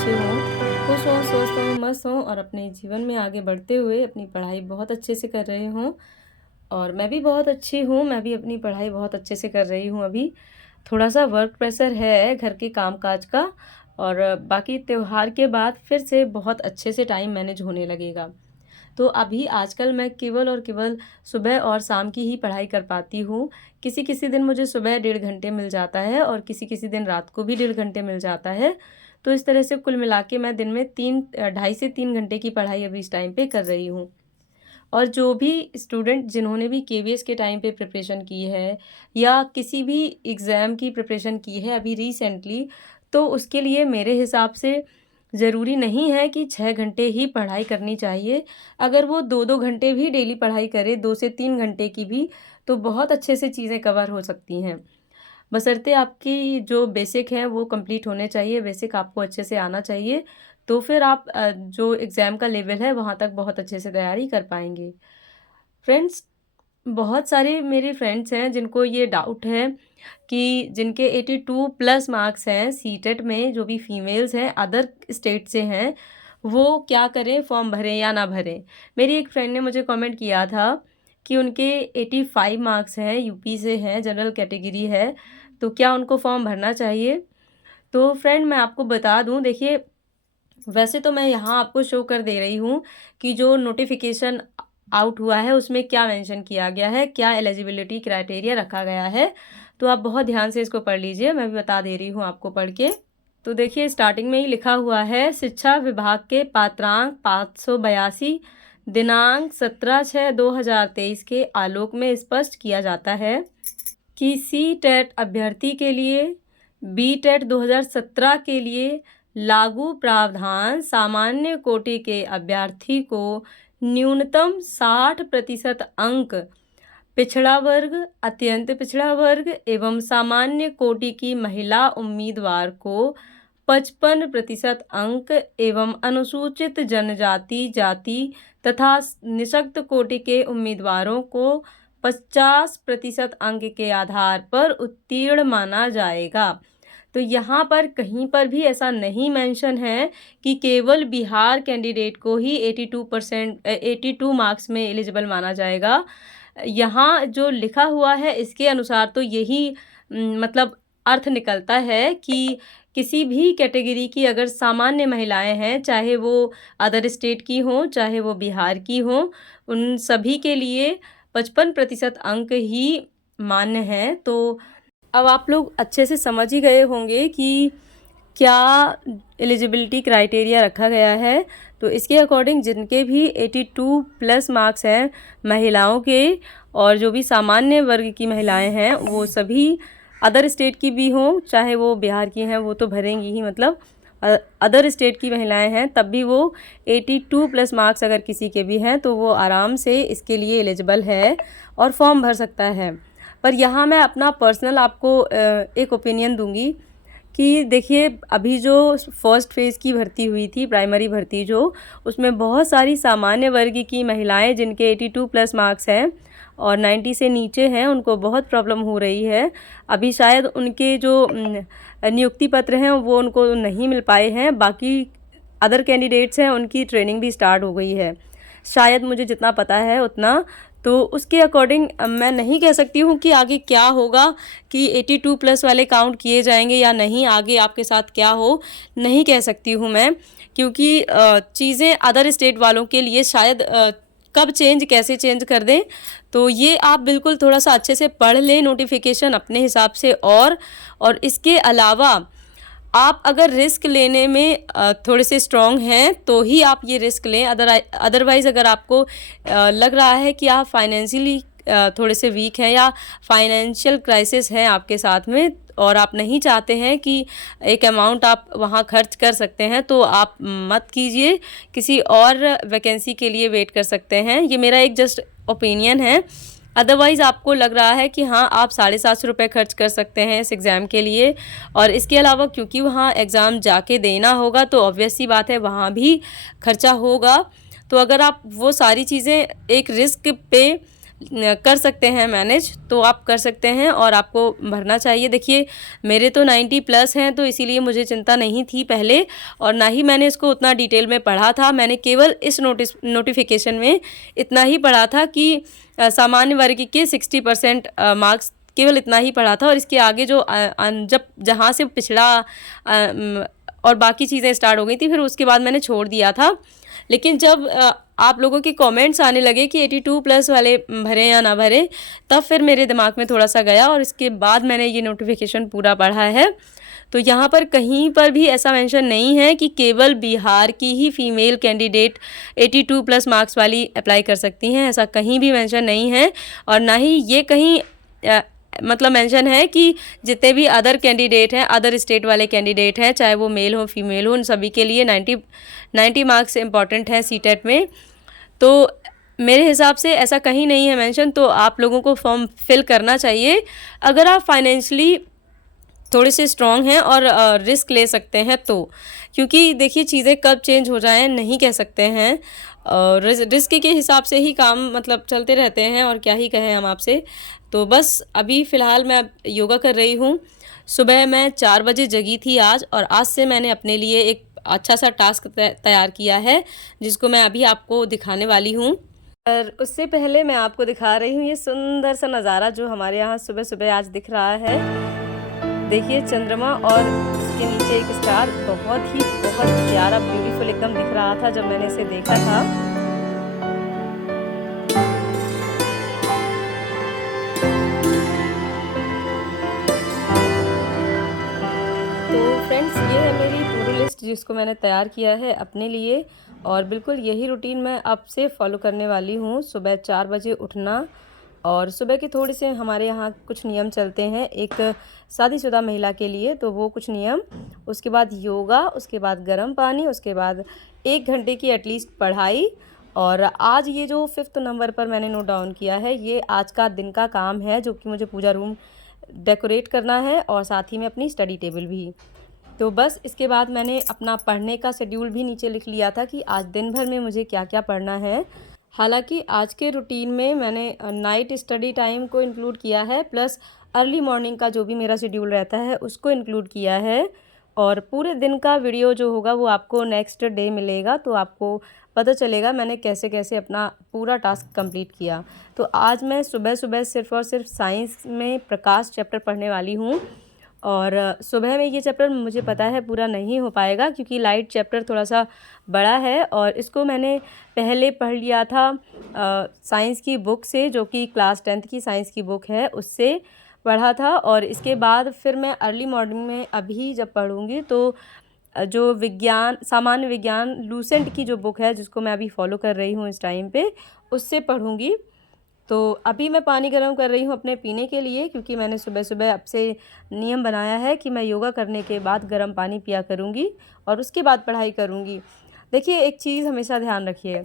अच्छे हों, खुश हों, स्वस्थ हों, मस्त हों और अपने जीवन में आगे बढ़ते हुए अपनी पढ़ाई बहुत अच्छे से कर रहे हों। और मैं भी बहुत अच्छी हूँ, मैं भी अपनी पढ़ाई बहुत अच्छे से कर रही हूँ अभी। थोड़ा-सा वर्क प्रेशर है घर के काम-काज का और बाकी त्योहार के बाद फिर से बहुत अच्छे से टाइम मैनेज होने लगेगा। तो अभी आजकल मैं केवल और केवल सुबह और शाम की ही पढ़ाई कर पाती हूँ। किसी-किसी दिन मुझे सुबह 1.5 घंटे मिल जाता है और किसी-किसी दिन रात को भी 1.5 घंटे मिल जाता है। तो इस तरह से कुल मिला के मैं दिन में 2.5 से 3 घंटे की पढ़ाई अभी इस टाइम पे कर रही हूँ। और जो भी स्टूडेंट जिन्होंने भी केवीएस के टाइम पे प्रिपरेशन की है या किसी भी एग्ज़ाम की प्रिपरेशन की है अभी रिसेंटली, तो उसके लिए मेरे हिसाब से ज़रूरी नहीं है कि 6 घंटे ही पढ़ाई करनी चाहिए। अगर वो 2-2 घंटे भी डेली पढ़ाई करे, 2 से 3 घंटे की भी, तो बहुत अच्छे से चीज़ें कवर हो सकती हैं। बशर्ते आपकी जो बेसिक है वो कंप्लीट होने चाहिए, बेसिक आपको अच्छे से आना चाहिए, तो फिर आप जो एग्ज़ाम का लेवल है वहाँ तक बहुत अच्छे से तैयारी कर पाएँगे। फ्रेंड्स, बहुत सारे मेरे फ्रेंड्स हैं जिनको ये डाउट है कि जिनके 82 प्लस मार्क्स हैं सीटेट में, जो भी फीमेल्स हैं अदर स्टेट से हैं, वो क्या करें, फॉर्म भरें या ना भरें? मेरी एक फ्रेंड ने मुझे कमेंट किया था कि उनके 85 मार्क्स हैं, यूपी से हैं, जनरल कैटेगरी है, तो क्या उनको फॉर्म भरना चाहिए? तो फ्रेंड मैं आपको बता दूँ, देखिए वैसे तो मैं यहाँ आपको शो कर दे रही हूँ कि जो नोटिफ़िकेशन आउट हुआ है उसमें क्या मेंशन किया गया है, क्या एलिजिबिलिटी क्राइटेरिया रखा गया है। तो आप बहुत ध्यान से इसको पढ़ लीजिए, मैं भी बता दे रही हूँ आपको पढ़ के। तो देखिए स्टार्टिंग में ही लिखा हुआ है, शिक्षा विभाग के पात्रांक 582 दिनांक 17/6/2023 के आलोक में स्पष्ट किया जाता है कि सी-टेट अभ्यर्थी के लिए बी-टेट 2017 के लिए लागू प्रावधान सामान्य कोटि के अभ्यर्थी को न्यूनतम 60% अंक, पिछड़ा वर्ग, अत्यंत पिछड़ा वर्ग एवं सामान्य कोटि की महिला उम्मीदवार को 55% अंक एवं अनुसूचित जनजाति जाति तथा निःशक्त कोटि के उम्मीदवारों को 50% अंक के आधार पर उत्तीर्ण माना जाएगा। तो यहाँ पर कहीं पर भी ऐसा नहीं मेंशन है कि केवल बिहार कैंडिडेट को ही 82 मार्क्स में एलिजिबल माना जाएगा। यहाँ जो लिखा हुआ है इसके अनुसार तो यही मतलब अर्थ निकलता है कि किसी भी कैटेगरी की अगर सामान्य महिलाएं हैं, चाहे वो अदर स्टेट की हों, चाहे वो बिहार की हों, उन सभी के लिए 55% अंक ही मान्य हैं। तो अब आप लोग अच्छे से समझ ही गए होंगे कि क्या एलिजिबिलिटी क्राइटेरिया रखा गया है। तो इसके अकॉर्डिंग जिनके भी 82 प्लस मार्क्स हैं महिलाओं के, और जो भी सामान्य वर्ग की महिलाएं हैं वो सभी अदर स्टेट की भी हों, चाहे वो बिहार की हैं वो तो भरेंगी ही, मतलब अदर स्टेट की महिलाएं हैं तब भी वो 82 प्लस मार्क्स अगर किसी के भी हैं तो वो आराम से इसके लिए एलिजिबल है और फॉर्म भर सकता है। पर यहाँ मैं अपना पर्सनल आपको एक ओपिनियन दूंगी कि देखिए अभी जो फर्स्ट फेज़ की भर्ती हुई थी, प्राइमरी भर्ती जो, उसमें बहुत सारी सामान्य वर्ग की महिलाएं जिनके 82 प्लस मार्क्स हैं और 90 से नीचे हैं, उनको बहुत प्रॉब्लम हो रही है। अभी शायद उनके जो नियुक्ति पत्र हैं वो उनको नहीं मिल पाए हैं। बाकी अदर कैंडिडेट्स हैं उनकी ट्रेनिंग भी स्टार्ट हो गई है, शायद मुझे जितना पता है उतना। तो उसके अकॉर्डिंग मैं नहीं कह सकती हूँ कि आगे क्या होगा, कि 82 प्लस वाले काउंट किए जाएंगे या नहीं, आगे आपके साथ क्या हो नहीं कह सकती हूँ मैं, क्योंकि चीज़ें अदर स्टेट वालों के लिए शायद कब चेंज कैसे चेंज कर दें। तो ये आप बिल्कुल थोड़ा सा अच्छे से पढ़ लें नोटिफिकेशन अपने हिसाब से। और इसके अलावा आप अगर रिस्क लेने में थोड़े से स्ट्रॉन्ग हैं तो ही आप ये रिस्क लें। अदरवाइज़ अगर आपको लग रहा है कि आप फाइनेंशियली थोड़े से वीक हैं या फाइनेंशियल क्राइसिस है आपके साथ में और आप नहीं चाहते हैं कि एक अमाउंट आप वहाँ खर्च कर सकते हैं, तो आप मत कीजिए, किसी और वैकेंसी के लिए वेट कर सकते हैं। ये मेरा एक जस्ट ओपिनियन है। अदरवाइज़ आपको लग रहा है कि हाँ आप 750 रुपये खर्च कर सकते हैं इस एग्ज़ाम के लिए, और इसके अलावा क्योंकि वहाँ एग्ज़ाम जाके देना होगा तो ऑब्वियस सी बात है वहाँ भी खर्चा होगा। तो अगर आप वो सारी चीज़ें एक रिस्क पे कर सकते हैं मैनेज, तो आप कर सकते हैं और आपको भरना चाहिए। देखिए मेरे तो 90 प्लस हैं, तो इसीलिए मुझे चिंता नहीं थी पहले, और ना ही मैंने इसको उतना डिटेल में पढ़ा था। मैंने केवल इस नोटिफिकेशन में इतना ही पढ़ा था कि सामान्य वर्ग के 60% मार्क्स, केवल इतना ही पढ़ा था। और इसके आगे जो जब जहाँ से पिछड़ा और बाकी चीज़ें स्टार्ट हो गई थी, फिर उसके बाद मैंने छोड़ दिया था। लेकिन जब आप लोगों के कमेंट्स आने लगे कि 82 प्लस वाले भरें या ना भरें, तब फिर मेरे दिमाग में थोड़ा सा गया और इसके बाद मैंने ये नोटिफिकेशन पूरा पढ़ा है। तो यहाँ पर कहीं पर भी ऐसा मेंशन नहीं है कि केवल बिहार की ही फीमेल कैंडिडेट 82 प्लस मार्क्स वाली अप्लाई कर सकती हैं, ऐसा कहीं भी मेंशन नहीं है। और ना ही ये कहीं मतलब मेंशन है कि जितने भी अदर कैंडिडेट हैं, अदर स्टेट वाले कैंडिडेट हैं, चाहे वो मेल हो फीमेल हो, उन सभी के लिए 90 मार्क्स इंपॉर्टेंट हैं सीटेट में। तो मेरे हिसाब से ऐसा कहीं नहीं है मेंशन, तो आप लोगों को फॉर्म फिल करना चाहिए अगर आप फाइनेंशियली थोड़े से स्ट्रॉन्ग हैं और रिस्क ले सकते हैं तो। क्योंकि देखिए चीज़ें कब चेंज हो जाएं नहीं कह सकते हैं, और रिस्क के हिसाब से ही काम मतलब चलते रहते हैं, और क्या ही कहें हम आपसे। तो बस अभी फ़िलहाल मैं योगा कर रही हूँ। सुबह मैं 4 बजे जगी थी आज, और आज से मैंने अपने लिए एक अच्छा सा टास्क तैयार किया है, जिसको मैं अभी आपको दिखाने वाली हूँ। और उससे पहले मैं आपको दिखा रही हूँ ये सुंदर सा नज़ारा जो हमारे यहाँ सुबह सुबह आज दिख रहा है। देखिए चंद्रमा और इसके नीचे एक स्टार, बहुत प्यारा ब्यूटीफुल एकदम दिख रहा था जब मैंने इसे देखा था। तो फ्रेंड्स ये है मेरी टू डू लिस्ट जिसको मैंने तैयार किया है अपने लिए, और बिल्कुल यही रूटीन मैं अब से फॉलो करने वाली हूँ। सुबह 4 बजे उठना, और सुबह के थोड़े से हमारे यहाँ कुछ नियम चलते हैं एक शादीशुदा महिला के लिए, तो वो कुछ नियम, उसके बाद योगा, उसके बाद गर्म पानी, उसके बाद 1 घंटे की एटलीस्ट पढ़ाई। और आज ये जो 5th नंबर पर मैंने नोट डाउन किया है, ये आज का दिन का काम है, जो कि मुझे पूजा रूम डेकोरेट करना है और साथ ही में अपनी स्टडी टेबल भी। तो बस इसके बाद मैंने अपना पढ़ने का शेड्यूल भी नीचे लिख लिया था कि आज दिन भर में मुझे क्या क्या पढ़ना है। हालांकि आज के रूटीन में मैंने नाइट स्टडी टाइम को इंक्लूड किया है, प्लस अर्ली मॉर्निंग का जो भी मेरा शेड्यूल रहता है उसको इंक्लूड किया है। और पूरे दिन का वीडियो जो होगा वो आपको नेक्स्ट डे मिलेगा, तो आपको पता चलेगा मैंने कैसे कैसे अपना पूरा टास्क कंप्लीट किया। तो आज मैं सुबह सुबह सिर्फ़ और सिर्फ साइंस में प्रकाश चैप्टर पढ़ने वाली हूँ, और सुबह में ये चैप्टर मुझे पता है पूरा नहीं हो पाएगा, क्योंकि लाइट चैप्टर थोड़ा सा बड़ा है, और इसको मैंने पहले पढ़ लिया था साइंस की बुक से, जो कि क्लास 10th की साइंस की बुक है, उससे पढ़ा था। और इसके बाद फिर मैं अर्ली मॉर्निंग में अभी जब पढ़ूँगी तो जो विज्ञान, सामान्य विज्ञान लूसेंट की जो बुक है, जिसको मैं अभी फॉलो कर रही हूँ इस टाइम पे, उससे पढ़ूँगी। तो अभी मैं पानी गर्म कर रही हूँ अपने पीने के लिए, क्योंकि मैंने सुबह सुबह अब से नियम बनाया है कि मैं योगा करने के बाद गर्म पानी पिया करूँगी और उसके बाद पढ़ाई करूँगी। देखिए एक चीज़ हमेशा ध्यान रखिए,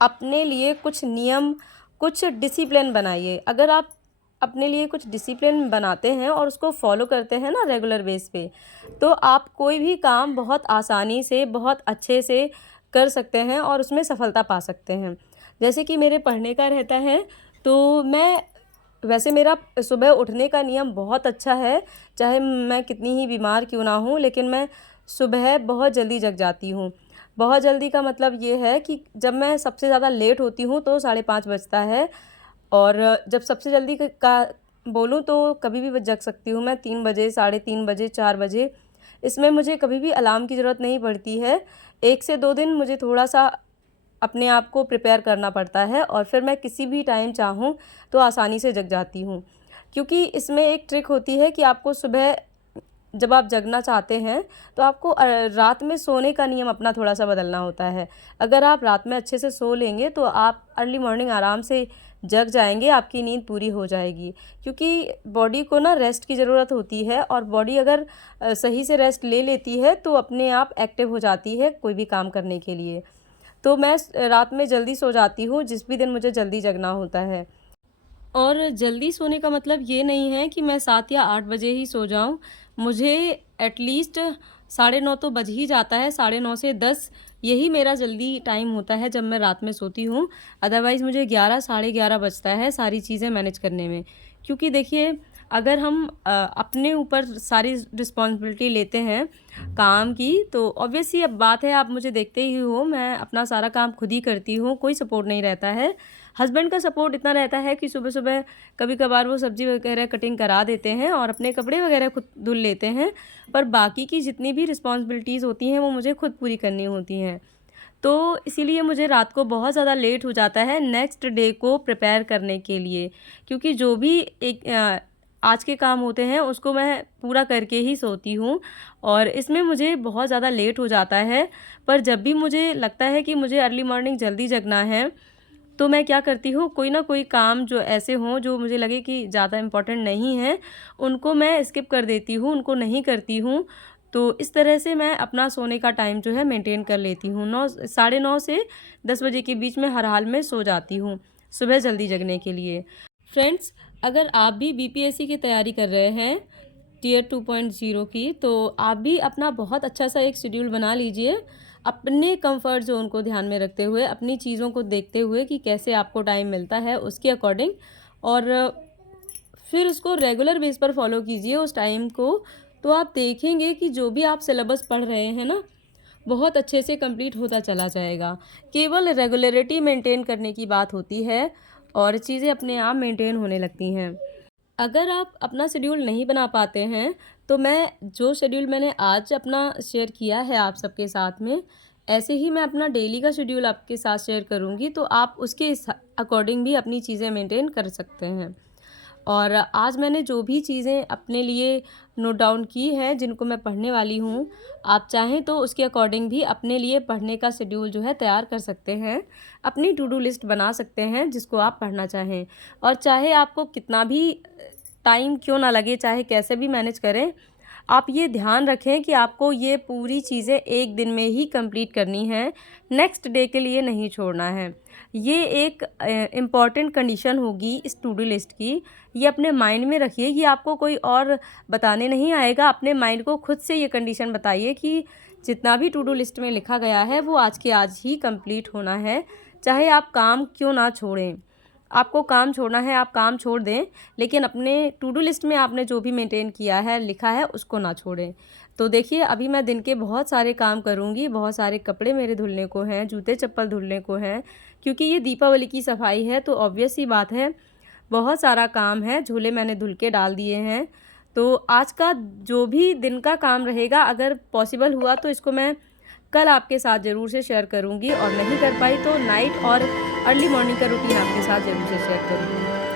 अपने लिए कुछ नियम, कुछ डिसिप्लिन बनाइए। अगर आप अपने लिए कुछ डिसिप्लिन बनाते हैं और उसको फॉलो करते हैं ना रेगुलर बेस पे, तो आप कोई भी काम बहुत आसानी से, बहुत अच्छे से कर सकते हैं और उसमें सफलता पा सकते हैं। जैसे कि मेरे पढ़ने का रहता है, तो मैं, वैसे मेरा सुबह उठने का नियम बहुत अच्छा है, चाहे मैं कितनी ही बीमार क्यों ना हूँ, लेकिन मैं सुबह बहुत जल्दी जग जाती हूँ। बहुत जल्दी का मतलब ये है कि जब मैं सबसे ज़्यादा लेट होती हूँ तो 5:30 बजता है, और जब सबसे जल्दी का बोलूँ तो कभी भी जग सकती हूँ मैं 3 बजे, 3:30 बजे, 4 बजे। इसमें मुझे कभी भी अलार्म की ज़रूरत नहीं पड़ती है। 1 से 2 दिन मुझे थोड़ा-सा अपने आप को प्रिपेयर करना पड़ता है, और फिर मैं किसी भी टाइम चाहूँ तो आसानी से जग जाती हूँ। क्योंकि इसमें एक ट्रिक होती है कि आपको सुबह जब आप जगना चाहते हैं तो आपको रात में सोने का नियम अपना थोड़ा-सा बदलना होता है। अगर आप रात में अच्छे से सो लेंगे तो आप अर्ली मॉर्निंग आराम से जग जाएँगे, आपकी नींद पूरी हो जाएगी। क्योंकि बॉडी को ना रेस्ट की ज़रूरत होती है, और बॉडी अगर सही से रेस्ट ले लेती है तो अपने आप एक्टिव हो जाती है कोई भी काम करने के लिए। तो मैं रात में जल्दी सो जाती हूँ, जिस भी दिन मुझे जल्दी जगना होता है। और जल्दी सोने का मतलब ये नहीं है कि मैं 7 या 8 बजे ही सो जाऊँ। मुझे एटलीस्ट 9:30 तो बज ही जाता है, 9:30 से 10 यही मेरा जल्दी टाइम होता है जब मैं रात में सोती हूँ। अदरवाइज़ मुझे 11 साढ़े 11 बजता है सारी चीज़ें मैनेज करने में। क्योंकि देखिए, अगर हम अपने ऊपर सारी रिस्पॉन्सिबिलिटी लेते हैं काम की, तो ऑब्वियस सी अब बात है, आप मुझे देखते ही हो, मैं अपना सारा काम खुद ही करती हूँ, कोई सपोर्ट नहीं रहता है। हस्बैंड का सपोर्ट इतना रहता है कि सुबह-सुबह कभी-कभार वो सब्ज़ी वगैरह कटिंग करा देते हैं और अपने कपड़े वगैरह खुद धुल लेते हैं, पर बाकी की जितनी भी रिस्पॉन्सिबिलिटीज़ होती हैं वो मुझे खुद पूरी करनी होती हैं। तो इसीलिए मुझे रात को बहुत ज़्यादा लेट हो जाता है नेक्स्ट डे को प्रिपेयर करने के लिए, क्योंकि जो भी आज के काम होते हैं उसको मैं पूरा करके ही सोती हूँ और इसमें मुझे बहुत ज़्यादा लेट हो जाता है। पर जब भी मुझे लगता है कि मुझे अर्ली मॉर्निंग जल्दी जगना है, तो मैं क्या करती हूँ, कोई ना कोई काम जो ऐसे हों जो मुझे लगे कि ज़्यादा इम्पोर्टेंट नहीं है, उनको मैं स्किप कर देती हूँ, उनको नहीं करती हूँ। तो इस तरह से मैं अपना सोने का टाइम जो है मेंटेन कर लेती हूँ। 9 साढ़े 9 से 10 बजे के बीच में हर हाल में सो जाती हूँ, सुबह जल्दी जगने के लिए। फ्रेंड्स, अगर आप भी बीपीएससी की तैयारी कर रहे हैं टियर 2.0 की, तो आप भी अपना बहुत अच्छा सा एक शेड्यूल बना लीजिए, अपने कंफर्ट ज़ोन को ध्यान में रखते हुए, अपनी चीज़ों को देखते हुए कि कैसे आपको टाइम मिलता है उसके अकॉर्डिंग, और फिर उसको रेगुलर बेस पर फॉलो कीजिए उस टाइम को। तो आप देखेंगे कि जो भी आप सिलेबस पढ़ रहे हैं ना, बहुत अच्छे से कंप्लीट होता चला जाएगा। केवल रेगुलरिटी मेंटेन करने की बात होती है और चीज़ें अपने आप मेंटेन होने लगती हैं। अगर आप अपना शेड्यूल नहीं बना पाते हैं, तो मैं जो शेड्यूल मैंने आज अपना शेयर किया है आप सबके साथ में, ऐसे ही मैं अपना डेली का शेड्यूल आपके साथ शेयर करूँगी, तो आप उसके अकॉर्डिंग भी अपनी चीज़ें मेंटेन कर सकते हैं। और आज मैंने जो भी चीज़ें अपने लिए नोट डाउन की हैं, जिनको मैं पढ़ने वाली हूँ, आप चाहें तो उसके अकॉर्डिंग भी अपने लिए पढ़ने का शेड्यूल जो है तैयार कर सकते हैं। अपनी टू डू लिस्ट बना सकते हैं जिसको आप पढ़ना चाहें, और चाहे आपको कितना भी टाइम क्यों ना लगे, चाहे कैसे भी मैनेज करें, आप ये ध्यान रखें कि आपको ये पूरी चीज़ें एक दिन में ही कंप्लीट करनी है, नेक्स्ट डे के लिए नहीं छोड़ना है। ये एक इम्पॉर्टेंट कंडीशन होगी इस टू डू लिस्ट की। ये अपने माइंड में रखिए कि आपको कोई और बताने नहीं आएगा, अपने माइंड को खुद से ये कंडीशन बताइए कि जितना भी टू डू लिस्ट में लिखा गया है वो आज के आज ही कंप्लीट होना है, चाहे आप काम क्यों ना छोड़ें। आपको काम छोड़ना है, आप काम छोड़ दें, लेकिन अपने टू डू लिस्ट में आपने जो भी मेंटेन किया है, लिखा है, उसको ना छोड़ें। तो देखिए, अभी मैं दिन के बहुत सारे काम करूँगी, बहुत सारे कपड़े मेरे धुलने को हैं, जूते-चप्पल धुलने को हैं, क्योंकि ये दीपावली की सफाई है, तो ऑब्वियस सी बात है, बहुत सारा काम है, झोले मैंने धुल के डाल दिए हैं। तो आज का जो भी दिन का काम रहेगा, अगर पॉसिबल हुआ तो इसको मैं कल आपके साथ ज़रूर से शेयर करूँगी, और नहीं कर पाई तो नाइट और अर्ली मॉर्निंग का रूटीन आपके साथ ज़रूर से शेयर करूँगी।